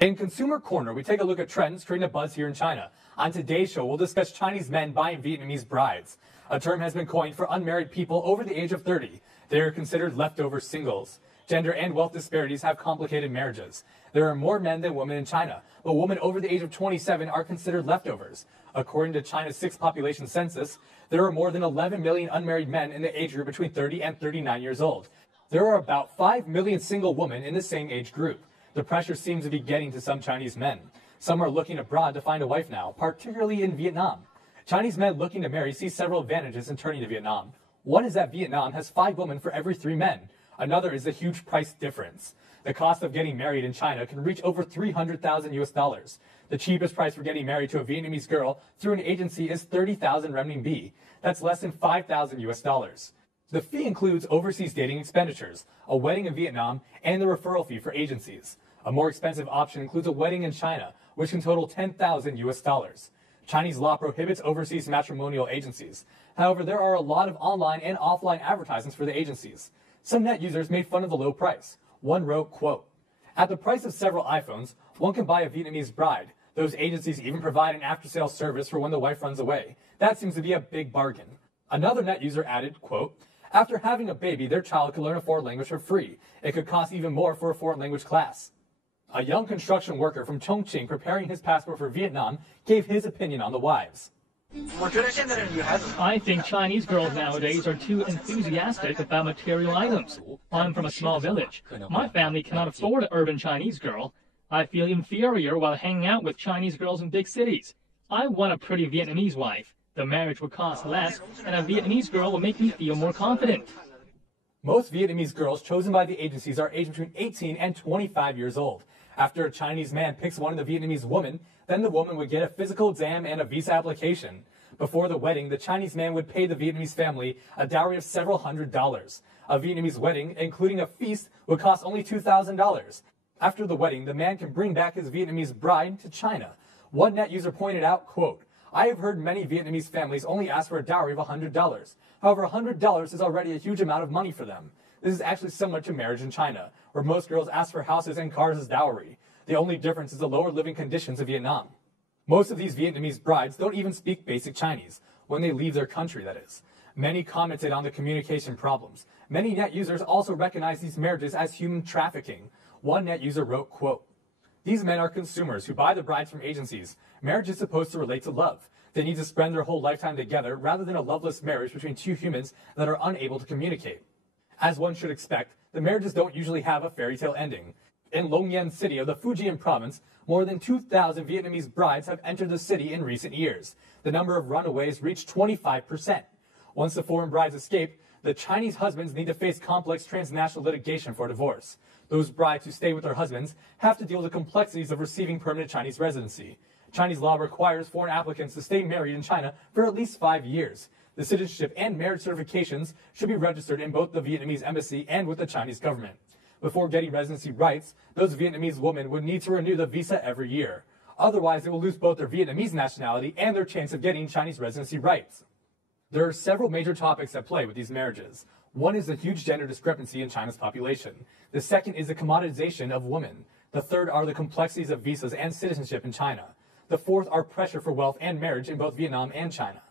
In Consumer Corner, we take a look at trends creating a buzz here in China. On today's show, we'll discuss Chinese men buying Vietnamese brides. A term has been coined for unmarried people over the age of 30. They are considered leftover singles. Gender and wealth disparities have complicated marriages. There are more men than women in China, but women over the age of 27 are considered leftovers. According to China's 6th population census, there are more than 11 million unmarried men in the age group between 30 and 39 years old. There are about 5 million single women in the same age group. The pressure seems to be getting to some Chinese men. Some are looking abroad to find a wife now, particularly in Vietnam. Chinese men looking to marry see several advantages in turning to Vietnam. One is that Vietnam has 5 women for every 3 men. Another is the huge price difference. The cost of getting married in China can reach over 300,000 US dollars. The cheapest price for getting married to a Vietnamese girl through an agency is 30,000 renminbi. That's less than 5,000 US dollars. The fee includes overseas dating expenditures, a wedding in Vietnam, and the referral fee for agencies. A more expensive option includes a wedding in China, which can total 10,000 US dollars. Chinese law prohibits overseas matrimonial agencies. However, there are a lot of online and offline advertisements for the agencies. Some net users made fun of the low price. One wrote, quote, "At the price of several iPhones, one can buy a Vietnamese bride. Those agencies even provide an after-sales service for when the wife runs away. That seems to be a big bargain." Another net user added, quote, "After having a baby, their child could learn a foreign language for free. It could cost even more for a foreign language class." A young construction worker from Chongqing preparing his passport for Vietnam gave his opinion on the wives. I think Chinese girls nowadays are too enthusiastic about material items. I'm from a small village. My family cannot afford an urban Chinese girl. I feel inferior while hanging out with Chinese girls in big cities. I want a pretty Vietnamese wife. The marriage will cost less, and a Vietnamese girl will make me feel more confident. Most Vietnamese girls chosen by the agencies are aged between 18 and 25 years old. After a Chinese man picks one of the Vietnamese women, then the woman would get a physical exam and a visa application. Before the wedding, the Chinese man would pay the Vietnamese family a dowry of several $100s. A Vietnamese wedding, including a feast, would cost only $2,000. After the wedding, the man can bring back his Vietnamese bride to China. One net user pointed out, quote, "I have heard many Vietnamese families only ask for a dowry of $100. However, $100 is already a huge amount of money for them. This is actually similar to marriage in China, where most girls ask for houses and cars as dowry. The only difference is the lower living conditions of Vietnam." Most of these Vietnamese brides don't even speak basic Chinese, when they leave their country, that is. Many commented on the communication problems. Many net users also recognize these marriages as human trafficking. One net user wrote, quote, "These men are consumers who buy the brides from agencies. Marriage is supposed to relate to love. They need to spend their whole lifetime together rather than a loveless marriage between two humans that are unable to communicate." As one should expect, the marriages don't usually have a fairy tale ending. In Long An City of the Fujian province, more than 2,000 Vietnamese brides have entered the city in recent years. The number of runaways reached 25%. Once the foreign brides escape, the Chinese husbands need to face complex transnational litigation for divorce. Those brides who stay with their husbands have to deal with the complexities of receiving permanent Chinese residency. Chinese law requires foreign applicants to stay married in China for at least 5 years. The citizenship and marriage certifications should be registered in both the Vietnamese embassy and with the Chinese government. Before getting residency rights, those Vietnamese women would need to renew the visa every year. Otherwise, they will lose both their Vietnamese nationality and their chance of getting Chinese residency rights. There are several major topics at play with these marriages. One is the huge gender discrepancy in China's population. The second is the commoditization of women. The third are the complexities of visas and citizenship in China. The fourth are pressure for wealth and marriage in both Vietnam and China.